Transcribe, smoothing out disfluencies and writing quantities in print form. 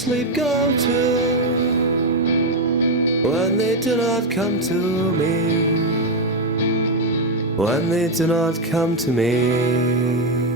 sleep go to when they do not come to me, when they do not come to me.